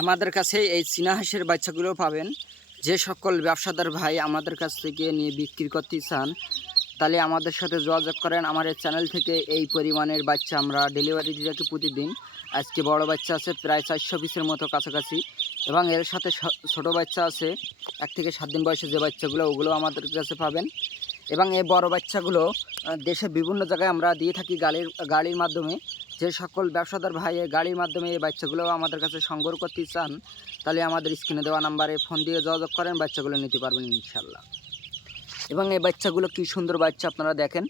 আমাদের কাছে এই চীনা হাঁসের বাচ্চাগুলো পাবেন। যে সকল ব্যবসাদার ভাই আমাদের কাছ থেকে নিয়ে বিক্রি করতে চান তাহলে আমাদের সাথে যোগাযোগ করেন। আমার এই চ্যানেল থেকে এই পরিমাণের বাচ্চা আমরা ডেলিভারি দিয়ে থাকি প্রতিদিন। আজকে বড় বাচ্চা আছে প্রায় 400 পিসের মতো কাছাকাছি, এবং এর সাথে ছোট বাচ্চা আছে 1 থেকে 7 দিন বয়সে যে বাচ্চাগুলো, ওগুলো আমাদের কাছে পাবেন। এবং এই বড় বাচ্চাগুলো দেশের বিভিন্ন জায়গায় আমরা দিয়ে থাকি গাড়ির মাধ্যমে। যে সকল ব্যবসাদার ভাই গাড়ির মাধ্যমে এই বাচ্চাগুলো আমাদের কাছে সংগ্রহ করতে চান তাহলে আমাদের স্ক্রিনে দেওয়া নাম্বারে ফোন দিয়ে যোগাযোগ করেন, বাচ্চাগুলো নিতে পারবেন ইনশাল্লাহ। এবং এই বাচ্চাগুলো কি সুন্দর বাচ্চা আপনারা দেখেন।